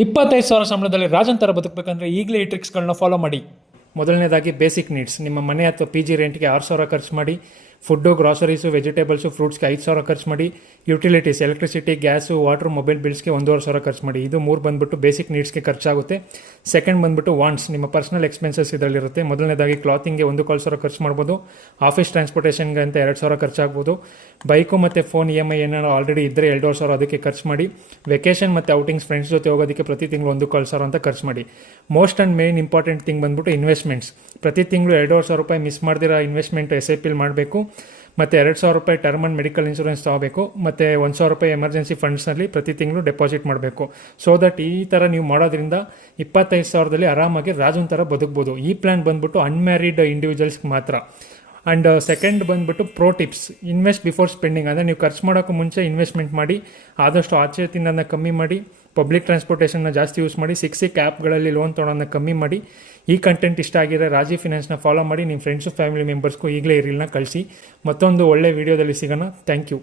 25,000 ಸಂಬಳದಲ್ಲಿ ರಾಜನ್ ಥರ ಬದುಕಬೇಕಂದ್ರೆ ಈಗಲೇ ಈ ಟ್ರಿಕ್ಸ್ಗಳನ್ನ ಫಾಲೋ ಮಾಡಿ. ಮೊದಲನೇದಾಗಿ ಬೇಸಿಕ್ ನೀಡ್ಸ್. ನಿಮ್ಮ ಮನೆ ಅಥವಾ ಪಿ ಜಿ ರೆಂಟ್ಗೆ 6,000 ಖರ್ಚು ಮಾಡಿ. ಫುಡ್ಡು, ಗ್ರಾಸರೀಸು, ವೆಜಿಟೇಬಲ್ಸು, ಫ್ರೂಟ್ಸ್ಗೆ 5,000 ಖರ್ಚು ಮಾಡಿ. Utilities, electricity, gas, water, mobile ಬಿಲ್ಸ್ಗೆ 1,500 ಖರ್ಚು ಮಾಡಿ. ಇದು 3 ಬಂದುಬಿಟ್ಟು ಬೇಸಿಕ್ ನೀಡ್ಸ್ಗೆ ಖರ್ಚಾಗುತ್ತೆ. ಸೆಕೆಂಡ್ ಬಂದುಬಿಟ್ಟು ವಾಂಟ್ಸ್, ನಿಮ್ಮ ಪರ್ಸನಲ್ ಎಕ್ಸ್ಪೆನ್ಸಸ್ ಇದರಲ್ಲಿರುತ್ತೆ. ಮೊದಲನೇದಾಗಿ ಕ್ಲಾತಿಂಗ್ಗೆ 1,400 ಖರ್ಚು ಮಾಡ್ಬೋದು. ಆಫೀಸ್ ಟ್ರಾನ್ಸ್ಪೋರ್ಟೇಷನ್ಗೆ ಅಂತ 2,000 ಖರ್ಚಾಗ್ಬೋದು. ಬೈಕು ಮತ್ತು ಫೋನ್ EMI ಏನಾದ್ರು ಆಲ್ರೆಡಿ ಇದ್ದರೆ 2,500 ಅದಕ್ಕೆ ಖರ್ಚು ಮಾಡಿ. ವೆಕೇಷನ್ ಮತ್ತು ಔಟಿಂಗ್ಸ್ ಫ್ರೆಂಡ್ಸ್ ಜೊತೆ ಹೋಗೋದಕ್ಕೆ ಪ್ರತಿ ತಿಂಗಳು 1,400 ಅಂತ ಖರ್ಚು ಮಾಡಿ. Most and main important thing ಬಂದುಬಿಟ್ಟು ಇನ್ವೆಸ್ಟ್ಮೆಂಟ್ಸ್. ಪ್ರತಿ ತಿಂಗಳು 2,500 ರೂಪಾಯಿ ಮಿಸ್ ಮಾಡ್ದಿರೋ ಇನ್ವೆಸ್ಟ್ಮೆಂಟ್ SIP ಮಾಡಬೇಕು. ಮತ್ತು 2,000 ರೂಪಾಯಿ ಟರ್ಮ್ ಆ್ಯಂಡ್ ಮೆಡಿಕಲ್ ಇನ್ಶೂರೆನ್ಸ್ ತೊಗೋಬೇಕು. ಮತ್ತು 1,000 ರೂಪಾಯಿ ಎಮರ್ಜೆನ್ಸಿ ಫಂಡ್ಸ್ನಲ್ಲಿ ಪ್ರತಿ ತಿಂಗಳು ಡೆಪಾಸಿಟ್ ಮಾಡಬೇಕು. ಸೊ ದಟ್ ಈ ಥರ ನೀವು ಮಾಡೋದ್ರಿಂದ 25,000ದಲ್ಲಿ ಆರಾಮಾಗಿ ರಾಜನ್ ಥರ ಬದುಕ್ಬೋದು. ಈ ಪ್ಲ್ಯಾನ್ ಬಂದ್ಬಿಟ್ಟು ಅನ್ಮ್ಯಾರಿಡ್ ಇಂಡಿವಿಜುವಲ್ಸ್ಗೆ ಮಾತ್ರ. ಆ್ಯಂಡ್ ಸೆಕೆಂಡ್ ಬಂದುಬಿಟ್ಟು pro tips. Invest before spending. ಅಂದರೆ ನೀವು ಖರ್ಚು ಮಾಡೋಕ್ಕೂ ಮುಂಚೆ ಇನ್ವೆಸ್ಟ್ಮೆಂಟ್ ಮಾಡಿ. ಆದಷ್ಟು ಆಚೆ ತಿನ್ನೋದನ್ನ ಕಮ್ಮಿ ಮಾಡಿ. ಪಬ್ಲಿಕ್ ಟ್ರಾನ್ಸ್ಪೋರ್ಟೇಷನ್ನ ಜಾಸ್ತಿ ಯೂಸ್ ಮಾಡಿ. ಸಿಕ್ ಆ್ಯಪ್ಗಳಲ್ಲಿ ಲೋನ್ ತೊಗೊಳೋದನ್ನ ಕಮ್ಮಿ ಮಾಡಿ. ಈ ಕಂಟೆಂಟ್ ಇಷ್ಟ ಆಗಿರೋ ರಾಜಿ ಫಿನಾನ್ಸ್ನ ಫಾಲೋ ಮಾಡಿ. ನಿಮ್ಮ ಫ್ರೆಂಡ್ಸು ಫ್ಯಾಮಿಲಿ ಮೆಂಬರ್ಸ್ಗೂ ಈಗಲೇ ಈ ರೀಲ್ನ ಕಳಿಸಿ. ಮತ್ತೊಂದು ಒಳ್ಳೆ ವೀಡಿಯೋದಲ್ಲಿ ಸಿಗೋಣ. Thank you.